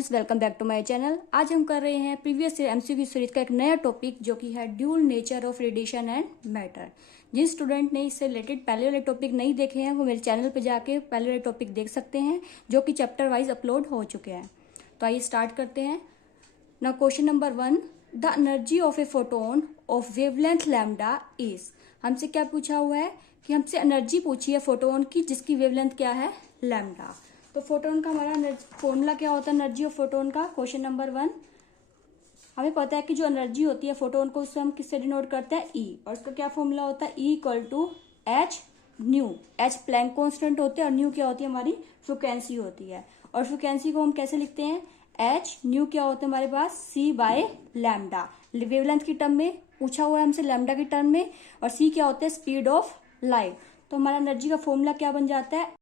Friends, welcome back to my channel. आज हम कर रहे हैं प्रीवियस एमसीक्यू सीरीज का एक नया टॉपिक जो कि है dual nature of radiation and matter. जिन स्टूडेंट ने इससे रिलेटेड पहले वाले टॉपिक नहीं देखे हैं वो मेरे चैनल पे जाके पहले वाले टॉपिक देख सकते हैं जो कि चैप्टर वाइज अपलोड हो चुके हैं। तो आइए स्टार्ट करते हैं। Now question number 1, the energy of a photon of wavelength lambda is. हमसे क्या पूछा हुआ है कि हमसे एनर्जी पूछी है फोटोन की जिसकी वेवलेंथ क्या है, लैम्डा। तो फोटोन का हमारा फॉर्मूला क्या होता है एनर्जी ऑफ फोटोन का। क्वेश्चन नंबर 1, हमें पता है कि जो एनर्जी होती है फोटोन को उससे हम किससे डिनोट करते हैं, ई। और उसका क्या फॉर्मूला होता है, E equal to H nu. H Planck constant होते हैं और न्यू क्या होती है, हमारी फ्रिक्वेंसी होती है। और फ्रिक्वेंसी को हम कैसे लिखते हैं, एच न्यू क्या होता है हमारे पास, सी बाय लैम्डा। वेवलेंथ की टर्म में पूछा हुआ है हमसे, लैम्डा की टर्म में। और सी क्या होता है, स्पीड ऑफ लाइट। तो हमारा एनर्जी का फॉर्मूला क्या बन जाता है,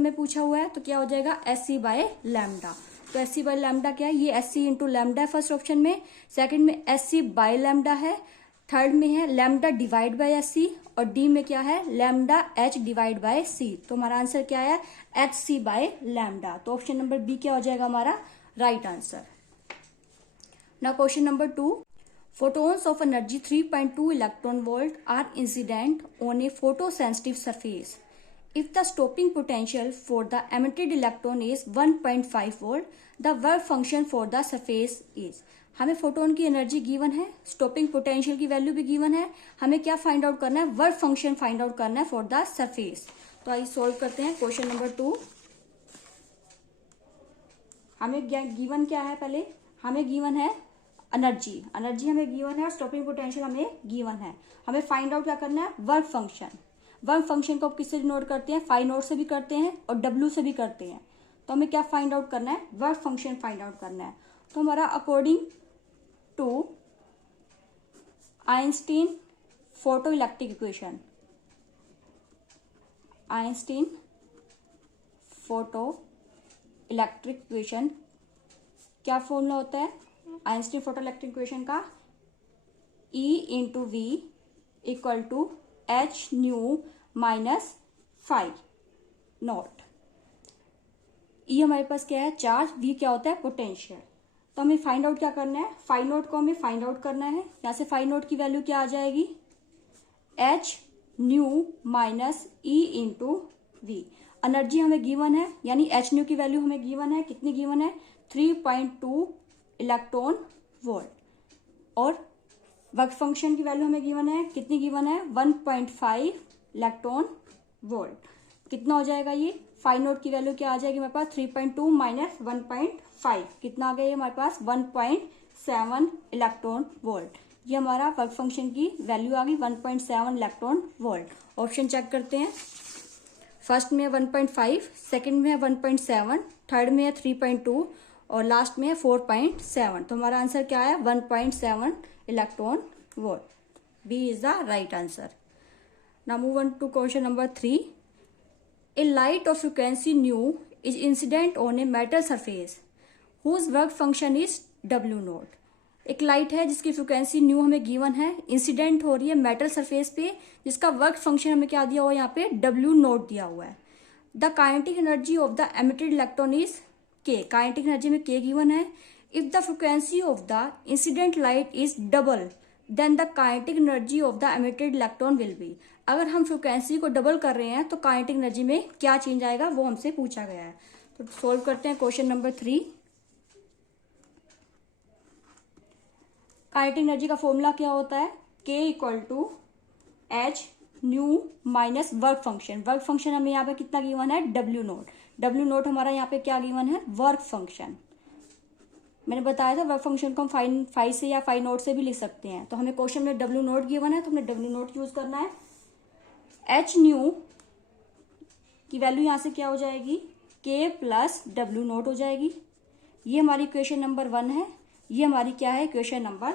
में पूछा हुआ है तो क्या हो जाएगा, एस सी बाय लैम्डा। तो एस सी बाय लैम्डा क्या है, ये एस सी इंटू लैम्डा है फर्स्ट ऑप्शन में। सेकंड में एस सी बाय लैम्डा है। थर्ड में है lambda divide by S C. और डी में क्या है, lambda H divide by C. तो हमारा आंसर क्या है, एच सी बाय लैम्डा। तो ऑप्शन नंबर बी क्या हो जाएगा हमारा right answer. Now question number 2, photons of energy 3.2 electron volt are incident on a photosensitive surface. If the stopping potential for the emitted electron is 1.5 volt, the work function for the surface is। हमें photon की energy given है, stopping potential की value भी given है। हमें क्या find out करना है, वर्क फंक्शन फाइंड आउट करना है फॉर द सरफेस। तो आइए सॉल्व करते हैं क्वेश्चन नंबर 2। हमें गिवन क्या है, पहले हमें गिवन है एनर्जी हमें गिवन है और स्टॉपिंग पोटेंशियल हमें गिवन है। हमें फाइंड आउट क्या करना है, वर्क फंक्शन। वर्क फंक्शन को किससे डिनोट करते हैं, फाई नोट से भी करते हैं और डब्ल्यू से भी करते हैं। तो हमें क्या फाइंड आउट करना है, वर्क फंक्शन फाइंड आउट करना है। तो हमारा according to Einstein photo electric equation, Einstein photo electric equation क्या फॉर्मूला होता है, आइंस्टीन फोटो इलेक्ट्रिक इक्वेशन का E into v equal to H nu minus phi naught. E हमारे पास क्या है, चार्ज, वी क्या होता है, पोटेंशियल। तो हमें फाइंड आउट क्या करना है, फाई नोट को हमें फाइंड आउट करना है। यहां से फाई नोट की वैल्यू क्या आ जाएगी, H nu minus E into V. Energy हमें गिवन है, यानी एच न्यू की वैल्यू हमें गिवन है, कितनी गिवन है, 3.2 इलेक्ट्रॉन वोल्ट। और वर्क फंक्शन की वैल्यू हमें गिवन है, कितनी गिवन है, 1.5 इलेक्ट्रॉन वोल्ट। कितना हो जाएगा ये, फाई नोट की वैल्यू क्या आ जाएगी हमारे पास, 3.2 माइनस 1.5 कितना आ गया ये हमारे पास, 1.7 इलेक्ट्रॉन वोल्ट। ये हमारा वर्क फंक्शन की वैल्यू आ गई 1.7 इलेक्ट्रॉन वोल्ट। ऑप्शन चेक करते हैं, फर्स्ट में है 1.5, सेकेंड में है 1.7, थर्ड में है 3.2 और लास्ट में है 4.7। तो हमारा आंसर क्या है, 1.7 electron volt. B is the right answer. Now move on to question number 3, a light of frequency nu is incident on a metal surface whose work function is W naught. एक light है जिसकी frequency nu हमें given है, incident हो रही है metal surface पे, जिसका वर्क फंक्शन हमें क्या दिया हुआ है, यहाँ पे डब्ल्यू नोट दिया हुआ है। The kinetic energy of the emitted electron is K. Kinetic energy में के गिवन है। If the frequency of the incident light is double then the kinetic energy of the emitted electron will be. अगर हम frequency को double कर रहे हैं तो kinetic energy में क्या चेंज आएगा, वो हमसे पूछा गया है। तो सोल्व करते हैं क्वेश्चन नंबर 3। काइनेटिक एनर्जी का फॉर्मूला क्या होता है, K equal to H nu minus work function. Work function हमें यहाँ पे कितना गिवन है, डब्ल्यू नोट। डब्ल्यू नोट हमारा यहाँ पे क्या गिवन है, वर्क फंक्शन। मैंने बताया था वर्क फंक्शन को हम फाई से या फाई नोट से भी लिख सकते हैं। तो हमें क्वेश्चन में डब्ल्यू नोट गिवन है तो हमें डब्ल्यू नोट यूज करना है। एच न्यू की वैल्यू यहाँ से क्या हो जाएगी, के प्लस डब्ल्यू नोट हो जाएगी। ये हमारी इक्वेशन नंबर 1 है, ये हमारी क्या है, इक्वेशन नंबर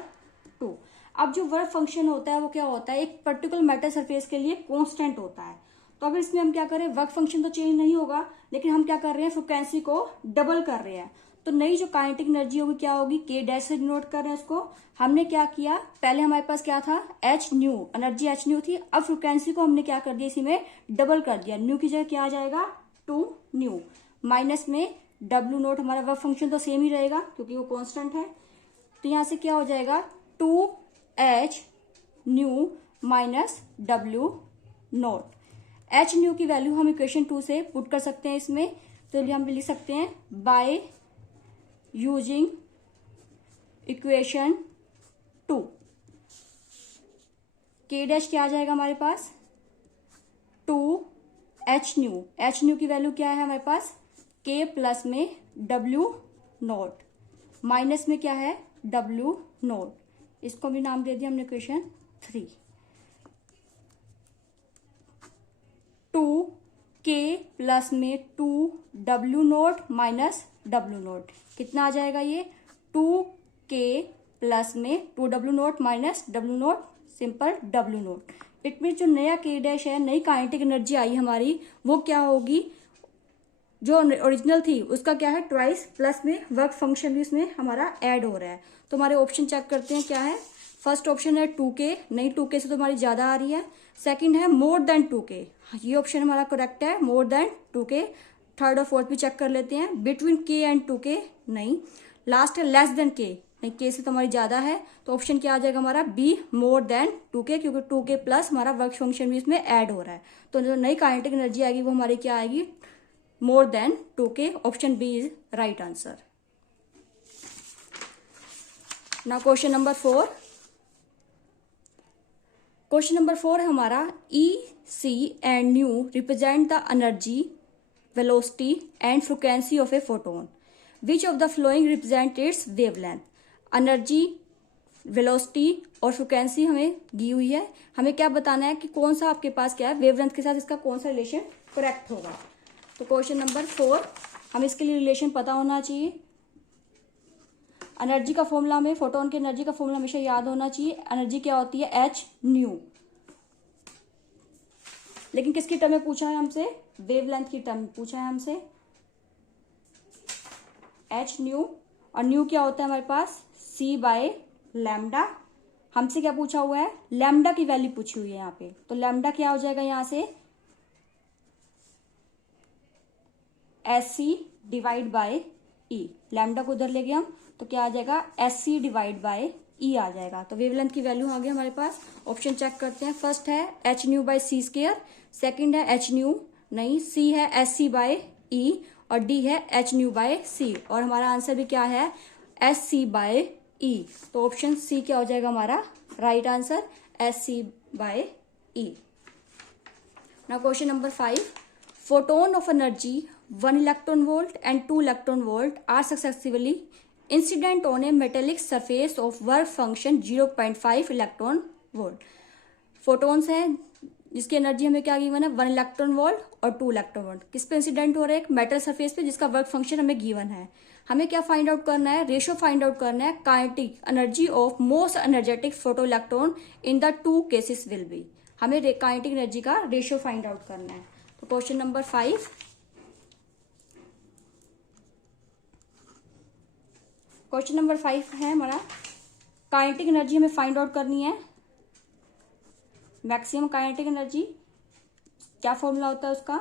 2। अब जो वर्क फंक्शन होता है वो क्या होता है, एक पर्टिकुलर मेटल सरफेस के लिए कांस्टेंट होता है। तो अब इसमें हम क्या करें, वर्क फंक्शन तो चेंज नहीं होगा लेकिन हम क्या कर रहे हैं, फ्रिक्वेंसी को डबल कर रहे हैं। तो नई जो काइनेटिक एनर्जी होगी क्या होगी, के डैश से डिनोट कर रहे हैं इसको। हमने क्या किया, पहले हमारे पास क्या था, H new, energy H new थी। अब फ्रिक्वेंसी को हमने क्या कर दिया, इसी में डबल कर दिया, न्यू की जगह क्या आ जाएगा 2 न्यू, माइनस में डब्ल्यू नोट, हमारा वर्क फंक्शन तो सेम ही रहेगा क्योंकि वो कांस्टेंट है। तो यहां से क्या हो जाएगा 2h new minus W note. H nu की वैल्यू हम इक्वेशन 2 से पुट कर सकते हैं इसमें, तो हम लिख सकते हैं बाय यूजिंग इक्वेशन 2। के डैश क्या आ जाएगा हमारे पास 2h न्यू, एच न्यू की वैल्यू क्या है हमारे पास k प्लस में डब्ल्यू नोट, माइनस में क्या है डब्ल्यू नोट, इसको भी नाम दे दिया हमने इक्वेशन 3। 2k प्लस में 2w note minus w note, कितना आ जाएगा ये 2k प्लस में 2w note minus w note, simple w note. It mean जो नया k डैश है, नई काइनेटिक एनर्जी आई हमारी, वो क्या होगी, जो ओरिजिनल थी उसका क्या है ट्वाइस, प्लस में वर्क फंक्शन भी उसमें हमारा ऐड हो रहा है। तो हमारे ऑप्शन चेक करते हैं क्या है। फर्स्ट ऑप्शन है 2k, नहीं 2k से तो हमारी ज्यादा आ रही है। सेकंड है मोर देन 2k, ये ऑप्शन हमारा करेक्ट है, मोर देन 2k। थर्ड और फोर्थ भी चेक कर लेते हैं, बिटवीन k एंड 2k, नहीं। लास्ट है लेस देन k, नहीं k से तो हमारी ज्यादा है, तो ऑप्शन क्या आ जाएगा हमारा बी, मोर देन 2k, क्योंकि 2k प्लस हमारा वर्क फंक्शन भी इसमें ऐड हो रहा है। तो जो नई काइनेटिक एनर्जी आएगी वो हमारी क्या आएगी, more than 2k। Option B is right answer. Now question number 4। Question number 4 है हमारा, E C and nu represent the energy, velocity and frequency of a photon. Which of the flowing represent its wavelength. Energy, velocity और frequency हमें दी हुई है, हमें क्या बताना है कि कौन सा आपके पास क्या है वेवलेंथ के साथ इसका कौन सा रिलेशन करेक्ट होगा। तो क्वेश्चन नंबर 4, हमें इसके लिए रिलेशन पता होना चाहिए। एनर्जी का फॉर्मूला, हमें फोटोन की एनर्जी का फॉर्मूला हमेशा याद होना चाहिए। एनर्जी क्या होती है एच न्यू, लेकिन किसकी टर्म में पूछा है हमसे, वेवलेंथ की टर्म में पूछा है हमसे, एच न्यू। और न्यू क्या होता है हमारे पास c बाय लैम्डा। हमसे क्या पूछा हुआ है, लैम्डा की वैल्यू पूछी हुई है यहाँ पे, तो लैम्डा क्या हो जाएगा यहाँ से S C divide by E, lambda को उधर ले गए हम तो क्या आ जाएगा S C divide by E आ जाएगा। तो वेवलेंथ की वैल्यू आ गई हमारे पास। ऑप्शन चेक करते हैं, फर्स्ट है एच न्यू बाय सी स्क्वायर, सेकंड है एच न्यू, नहीं सी है एस सी बाय ई, और डी है एच न्यू बाय सी, और हमारा आंसर भी क्या है एस सी बाय ई। तो ऑप्शन सी क्या हो जाएगा हमारा right answer, S C by E. Now question number 5, photon of energy 1 electron volt and 2 electron volt are successively incident on a metallic surface of work function 0.5 electron volt। Photons हैं जिसकी energy हमें क्या given है 1 electron volt और 2 electron volt, किस पे incident हो रहा है, एक मेटल सरफेस पे जिसका वर्क फंक्शन हमें गिवन है। हमें क्या फाइंड आउट करना है, रेशियो फाइंड आउट करना है kinetic energy of most energetic photo electron in the 2 cases will be. हमें काइनेटिक एनर्जी का रेशियो फाइंड आउट करना है। तो क्वेश्चन नंबर 5, क्वेश्चन नंबर 5 है हमारा, काइनेटिक एनर्जी हमें फाइंड आउट करनी है, मैक्सिमम काइनेटिक एनर्जी। क्या फॉर्मूला होता है उसका,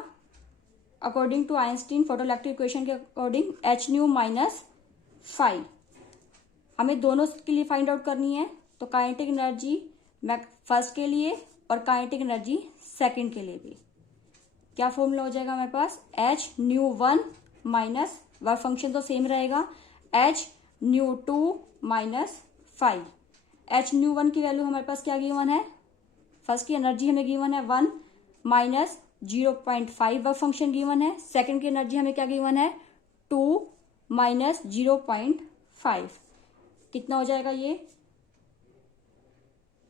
according to Einstein photoelectric equation के अकॉर्डिंग एच न्यू माइनस 5। हमें दोनों के लिए फाइंड आउट करनी है, तो काइनेटिक एनर्जी फर्स्ट के लिए और काइनेटिक एनर्जी सेकंड के लिए भी क्या फॉर्मूला हो जाएगा हमारे पास h nu 1 minus, work function तो सेम रहेगा, h nu 2 minus 5। H nu 1 की वैल्यू हमारे पास क्या गिवन है, फर्स्ट की एनर्जी हमें गिवन है 1 माइनस 0.5 वर्क फंक्शन गिवन है, सेकंड की एनर्जी हमें क्या गिवन है 2 माइनस 0.5, कितना हो जाएगा ये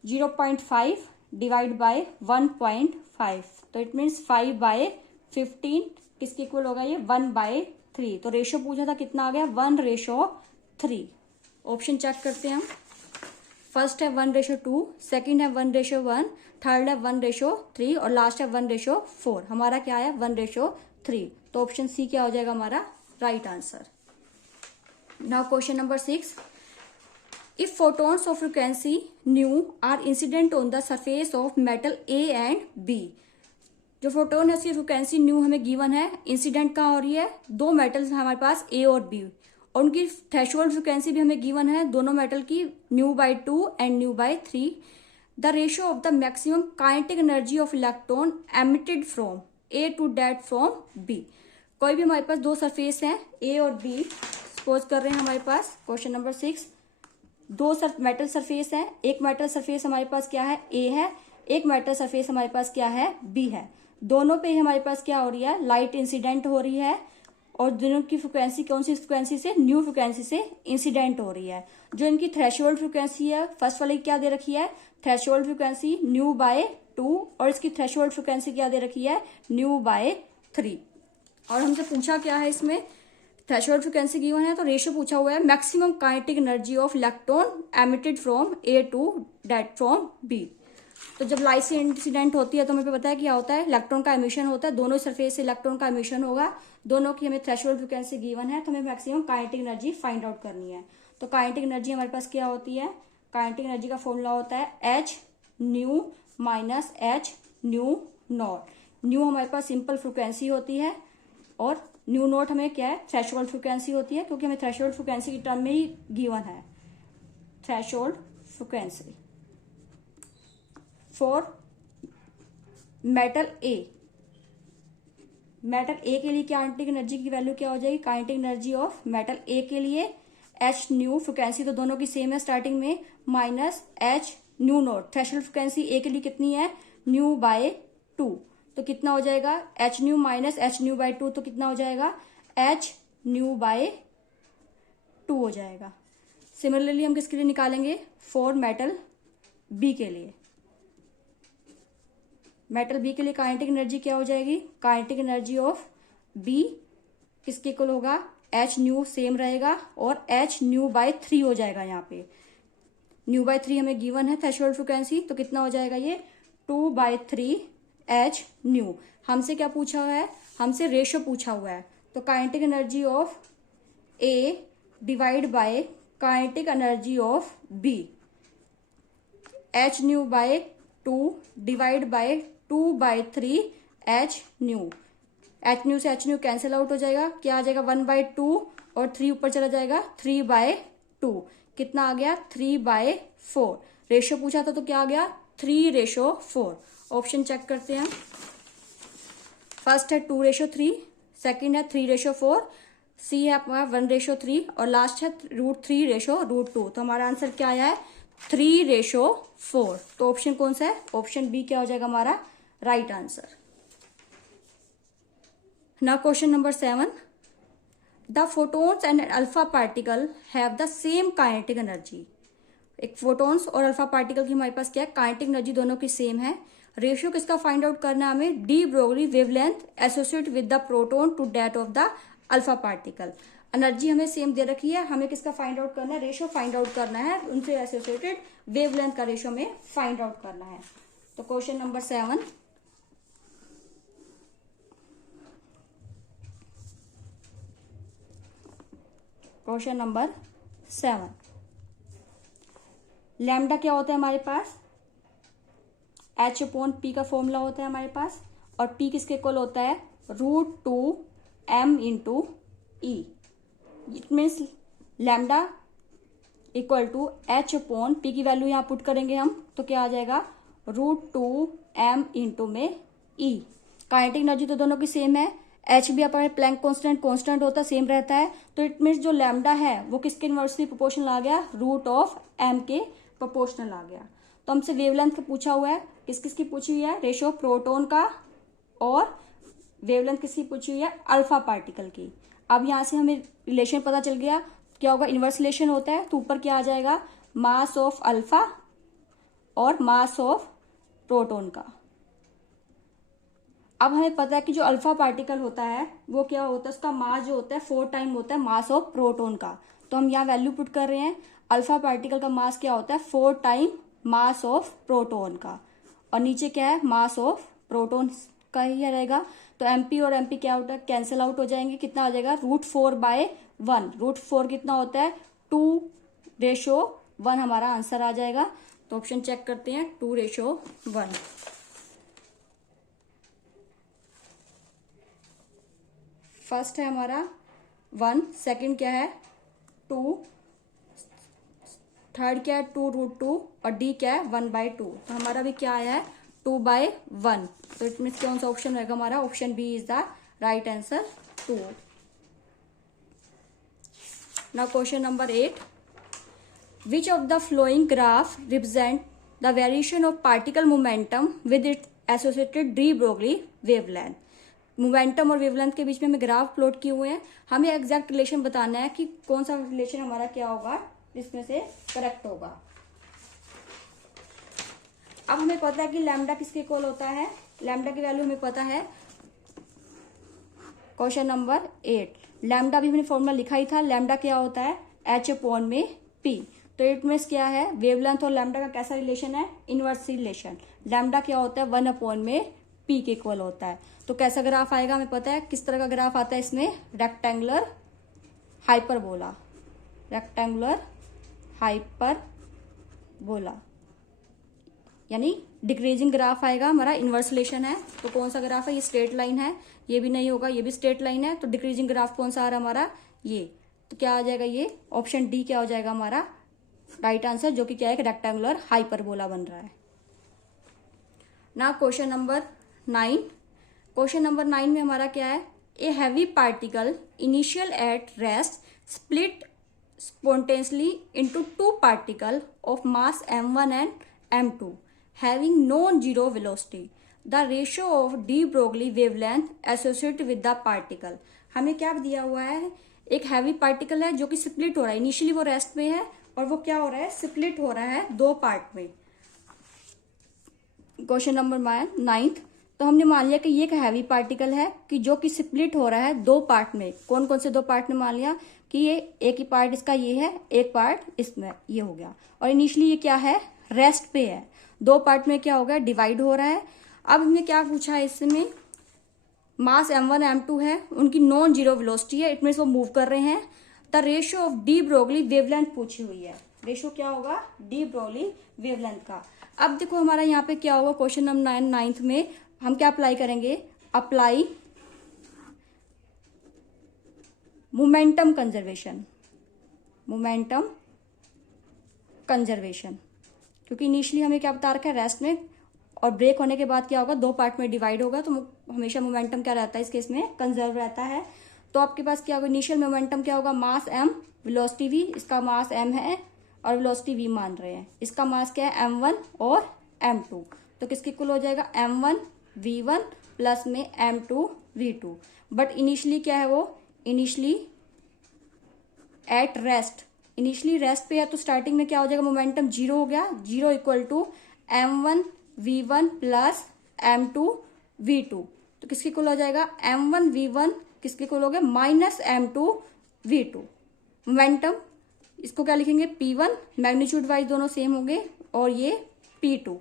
0.5 डिवाइड बाय 1.5, तो इट मीन्स 5/15 किसके इक्वल होगा ये 1/3। तो रेशो पूछा था कितना आ गया 1:3। ऑप्शन चेक करते हैं हम, फर्स्ट है 1:2, सेकंड है 1:1, थर्ड है 1:3 और लास्ट है 1:4। हमारा क्या है 1:3। तो ऑप्शन सी क्या हो जाएगा हमारा right answer. Now question number 6, if photons of frequency nu are incident on the surface of metal A and B, जो फोटोन है उसकी फ्रिक्वेंसी न्यू हमें गिवन है, इंसिडेंट कहाँ हो रही है, दो मेटल्स हैं हमारे पास ए और बी, और उनकी थ्रेशोल्ड फ्रिक्वेंसी भी हमें गिवन है दोनों मेटल की, ν/2 and ν/3। The ratio of the maximum kinetic energy of electron emitted from A to that from B. कोई भी हमारे पास दो सरफेस हैं ए और बी, सपोज कर रहे हैं हमारे पास क्वेश्चन नंबर 6, दो मेटल सरफेस है, एक मेटल सरफेस हमारे पास क्या है, ए है, एक मेटल सरफेस हमारे पास क्या है, बी है। दोनों पे ही हमारे पास क्या हो रही है, लाइट इंसिडेंट हो रही है, और दोनों की फ्रिक्वेंसी कौन सी फ्रिक्वेंसी से, न्यू फ्रिक्वेंसी से इंसिडेंट हो रही है। जो इनकी थ्रेशोल्ड फ्रिक्वेंसी है, फर्स्ट वाले क्या दे रखी है, थ्रेशोल्ड फ्रिक्वेंसी ν/2, और इसकी थ्रेशोल्ड फ्रिक्वेंसी क्या दे रखी है, ν/3। और हमसे पूछा क्या है इसमें, थ्रेशोल्ड फ्रिक्वेंसी गिवन है, तो रेशियो पूछा हुआ है maximum kinetic energy of electron emitted from A to that from B. तो जब लाइट से इंसिडेंट होती है तो हमें पता है क्या होता है, इलेक्ट्रॉन का एमिशन होता है, दोनों सरफेस से इलेक्ट्रॉन का एमिशन होगा, दोनों की हमें थ्रेशोल्ड फ्रिक्वेंसी गिवन है, तो हमें maximum kinetic energy find out करनी है। तो काइनेटिक एनर्जी हमारे पास क्या होती है, काइनेटिक एनर्जी का फॉर्मूला होता है h new minus h new not. New हमारे पास सिंपल फ्रिक्वेंसी होती है, और न्यू नॉट हमें क्या है, थ्रेशोल्ड फ्रिक्वेंसी होती है, क्योंकि हमें थ्रेशोल्ड फ्रिक्वेंसी की टर्म में ही गिवन है, threshold frequency for metal A. Metal A के लिए काइनेटिक एनर्जी की वैल्यू क्या हो जाएगी, kinetic energy of metal A के लिए एच न्यू, फ्रिक्वेंसी तो दोनों की सेम है स्टार्टिंग में, minus h nu naught, threshold frequency A के लिए कितनी है, ν/2, तो कितना हो जाएगा, एच न्यू माइनस एच ν/2, तो कितना हो जाएगा, एच ν/2 हो जाएगा। सिमिलरली हम किसके लिए निकालेंगे, फॉर मेटल बी के लिए, मेटल बी के लिए काइनेटिक एनर्जी क्या हो जाएगी, काइनेटिक एनर्जी ऑफ बी किसके इक्वल होगा, एच न्यू सेम रहेगा, और एच ν/3 हो जाएगा। यहाँ पे ν/3 हमें गिवन है थ्रेशोल्ड फ्रिक्वेंसी, तो कितना हो जाएगा ये, 2/3 एच न्यू। हमसे क्या पूछा हुआ है, हमसे रेशियो पूछा हुआ है, तो kinetic energy of A divide by kinetic energy of B, h ν/2 divide by 2/3 h nu. H nu से एच न्यू कैंसिल आउट हो जाएगा, क्या आ जाएगा, 1/2, और 3 ऊपर चला जाएगा, 3/2, कितना आ गया, 3/4। रेशियो पूछा था तो क्या आ गया, 3/4। ऑप्शन चेक करते हैं, फर्स्ट है 2/3, सेकंड है 3/4, सी है आपका 1/3, और लास्ट है √3/√2। तो हमारा आंसर क्या आया है, 3/4। तो ऑप्शन कौन सा है, ऑप्शन बी क्या हो जाएगा हमारा right answer. Now question number 7, the photons and alpha particle have the same kinetic energy. एक फोटोन्स और अल्फा पार्टिकल की हमारे पास क्या है, काइनेटिक एनर्जी दोनों की सेम है। रेशियो किसका फाइंड आउट करना है हमें, de Broglie wavelength associate with the proton to that of the alpha particle. Energy हमें सेम दे रखी है, हमें किसका फाइंड आउट करना है, रेशियो फाइंड आउट करना है, उनसे एसोसिएटेड वेवलेंथ का रेशियो हमें फाइंड आउट करना है। तो question number 7, question number 7, lambda क्या होता है हमारे पास, h/p का फॉर्मूला होता है हमारे पास, और p किसके इक्वल होता है, √2m × e। It means lambda equal to h/p की वैल्यू यहाँ पुट करेंगे हम, तो क्या आ जाएगा, √2m × e। काइनेटिक एनर्जी तो दोनों की सेम है, एच भी अपने प्लैंक कांस्टेंट होता है, सेम रहता है, तो इट मीन्स जो लैम्डा है वो किसके इनवर्सली प्रोपोर्शनल आ गया, √m के प्रोपोर्शनल आ गया। तो हमसे वेवलेंथ का पूछा हुआ है, किस किस की पूछी हुई है, रेशियो प्रोटोन का, और वेवलेंथ किसकी पूछी हुई है, अल्फा पार्टिकल की। अब यहाँ से हमें रिलेशन पता चल गया, क्या होगा, इनवर्स रिलेशन होता है, तो ऊपर क्या आ जाएगा, मास ऑफ अल्फा और मास ऑफ प्रोटोन का। अब हमें पता है कि जो अल्फा पार्टिकल होता है वो क्या होता है, उसका मास जो होता है 4 टाइम होता है मास ऑफ प्रोटोन का। तो हम यहाँ वैल्यू पुट कर रहे हैं, अल्फा पार्टिकल का मास क्या होता है, 4 टाइम मास ऑफ प्रोटोन का, और नीचे क्या है, मास ऑफ प्रोटोन का ही रहेगा। तो MP और MP क्या होता है, कैंसिल आउट हो जाएंगे। कितना आ जाएगा, √4/1। √4 कितना होता है, 2:1 हमारा आंसर आ जाएगा। तो ऑप्शन चेक करते हैं, 2:1। फर्स्ट है हमारा 1, सेकंड क्या है 2, थर्ड क्या है 2√2 और डी क्या है 1/2। तो हमारा भी क्या आया है 2/1। तो इट मीन्स कौन सा ऑप्शन रहेगा हमारा, option B is the right answer 2। Now question number 8, which of the following graph represent the variation of particle momentum with it associated de Broglie wavelength. Momentum और वेवलेंथ के बीच में हमें graph plot किए हुए हैं, हमें एग्जैक्ट रिलेशन बताना है कि कौन सा रिलेशन हमारा क्या होगा, इसमें से करेक्ट होगा। अब हमें पता है कि लैम्डा किसके इक्वल होता है, लैम्डा की वैल्यू हमें पता है। क्वेश्चन नंबर 8, लैम्डा भी हमने फॉर्मूला लिखा ही था, लैम्डा क्या होता है H/P। तो इट मीन्स क्या है, वेवलेंथ और लैम्डा का कैसा रिलेशन है, इनवर्स रिलेशन। लैम्डा क्या होता है 1/P के इक्वल होता है। तो कैसा ग्राफ आएगा हमें पता है, किस तरह का ग्राफ आता है इसमें, रेक्टेंगुलर हाइपरबोला, रेक्टेंगुलर हाइपरबोला यानी डिक्रीजिंग ग्राफ आएगा हमारा, इनवर्स रिलेशन है। तो कौन सा ग्राफ है, ये स्ट्रेट लाइन है, ये भी नहीं होगा, ये भी स्ट्रेट लाइन है। तो डिक्रीजिंग ग्राफ कौन सा आ रहा है हमारा, ये। तो क्या आ जाएगा, ये ऑप्शन डी क्या हो जाएगा हमारा राइट आंसर, जो कि क्या है रेक्टेंगुलर हाइपरबोला बन रहा है। ना क्वेश्चन नंबर 9, क्वेश्चन नंबर 9 में हमारा क्या है, a heavy particle initial at rest split spontaneously into two particles of mass m1 and m2 having non-zero velocity. The ratio of de Broglie wavelength associated with the particle. हमें क्या दिया हुआ है, एक हैवी पार्टिकल है जो कि split हो रहा है, इनिशियली वो रेस्ट में है और वो क्या हो रहा है, स्प्लिट हो रहा है 2 पार्ट में। क्वेश्चन नंबर 9, तो हमने मान लिया कि ये एक हैवी पार्टिकल है कि जो कि स्प्लिट हो रहा है 2 पार्ट में। कौन कौन से 2 पार्ट में मान लिया कि ये एक ही पार्ट इसका ये है, एक पार्ट इसमें ये हो गया, और इनिशियली ये क्या है रेस्ट पे है, 2 पार्ट में क्या हो गया डिवाइड हो रहा है। अब हमने क्या पूछा है इसमें, मास m1 m2 है, उनकी नॉन जीरो वेलोसिटी है, इट मीन्स वो मूव कर रहे हैं। The ratio of D Broglie wavelength पूछी हुई है, रेशियो क्या होगा डी ब्रोगली वेवलेंथ का। अब देखो हमारा यहाँ पे क्या होगा, क्वेश्चन नंबर 9 में हम क्या अप्लाई करेंगे, apply momentum conservation, momentum conservation, क्योंकि इनिशियली हमें क्या बता रखा है रेस्ट में, और ब्रेक होने के बाद क्या होगा 2 पार्ट में डिवाइड होगा, तो हमेशा मोमेंटम क्या रहता है इस केस में कंजर्व रहता है। तो आपके पास क्या होगा, इनिशियल मोमेंटम क्या होगा मास m, वेलोसिटी v, इसका मास m है और वेलोसिटी v मान रहे हैं, इसका मास क्या है m1 और m2। तो किसके इक्वल हो जाएगा m1 v1 प्लस में m2 v2। बट इनिशियली क्या है वो, initially at rest, initially rest पे है, तो स्टार्टिंग में क्या हो जाएगा मोमेंटम 0 हो गया, 0 equal to m1 v1 plus m2 v2। तो किसके इक्वल हो जाएगा m1 v1 किसके इक्वल हो गया माइनस m2 v2। मोमेंटम इसको क्या लिखेंगे p1, मैग्नीट्यूड वाइज दोनों सेम हो गए, और ये p2।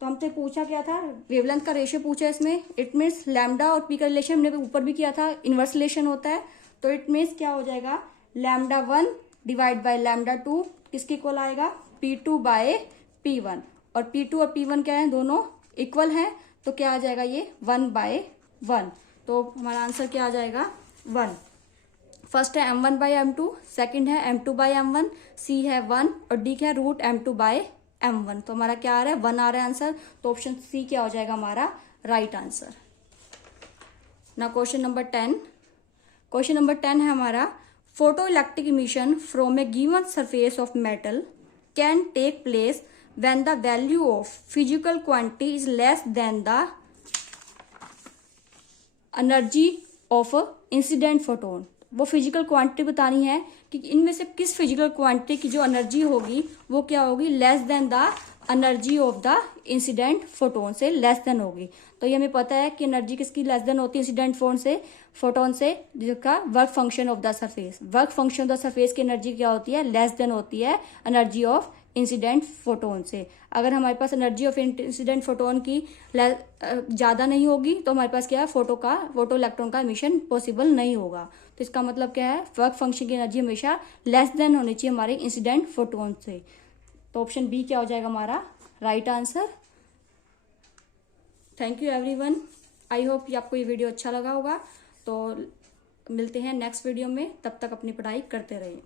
तो हमसे पूछा क्या था, वेवलेंथ का रेशियो पूछा है इसमें, इट मीन्स लैम्डा और पी का रिलेशन हमने ऊपर भी किया था, इनवर्स रिलेशन होता है। तो इट मीन्स क्या हो जाएगा λ1 डिवाइड बाय λ2 किसके इक्वल आएगा P2/P1, और P2 और P1 क्या है दोनों इक्वल हैं, तो क्या आ जाएगा ये 1/1। तो हमारा आंसर क्या आ जाएगा 1। फर्स्ट है m1/m2, सेकंड है m2/m1, सी है 1 और डी क्या है √m2/m1। तो हमारा क्या आ रहा है 1 आ रहा है आंसर। तो ऑप्शन सी क्या हो जाएगा हमारा right answer. Now question number 10, question number 10 है हमारा, photoelectric emission from a given surface of metal can take place when the value of physical quantity is less than the energy of incident photon. वो physical quantity बतानी है कि इनमें से किस physical quantity की जो एनर्जी होगी वो क्या होगी less than the energy of the incident photon से लेस देन होगी। तो ये हमें पता है कि एनर्जी किसकी लेस देन होती है इंसिडेंट फोटोन से, जिसका work function of the surface, work function of the surface की एनर्जी क्या होती है लेस देन होती है एनर्जी ऑफ इंसिडेंट फोटोन से। अगर हमारे पास एनर्जी ऑफ इंसिडेंट फोटोन की ज़्यादा नहीं होगी तो हमारे पास क्या है, फोटो इलेक्ट्रॉन का एमिशन पॉसिबल नहीं होगा। तो इसका मतलब क्या है, वर्क फंक्शन की एनर्जी हमेशा लेस देन होनी चाहिए हमारे इंसिडेंट फोटोन से। तो ऑप्शन बी क्या हो जाएगा हमारा right answer. Thank you everyone. I hope आपको ये वीडियो अच्छा लगा होगा। तो मिलते हैं नेक्स्ट वीडियो में, तब तक अपनी पढ़ाई करते रहिए।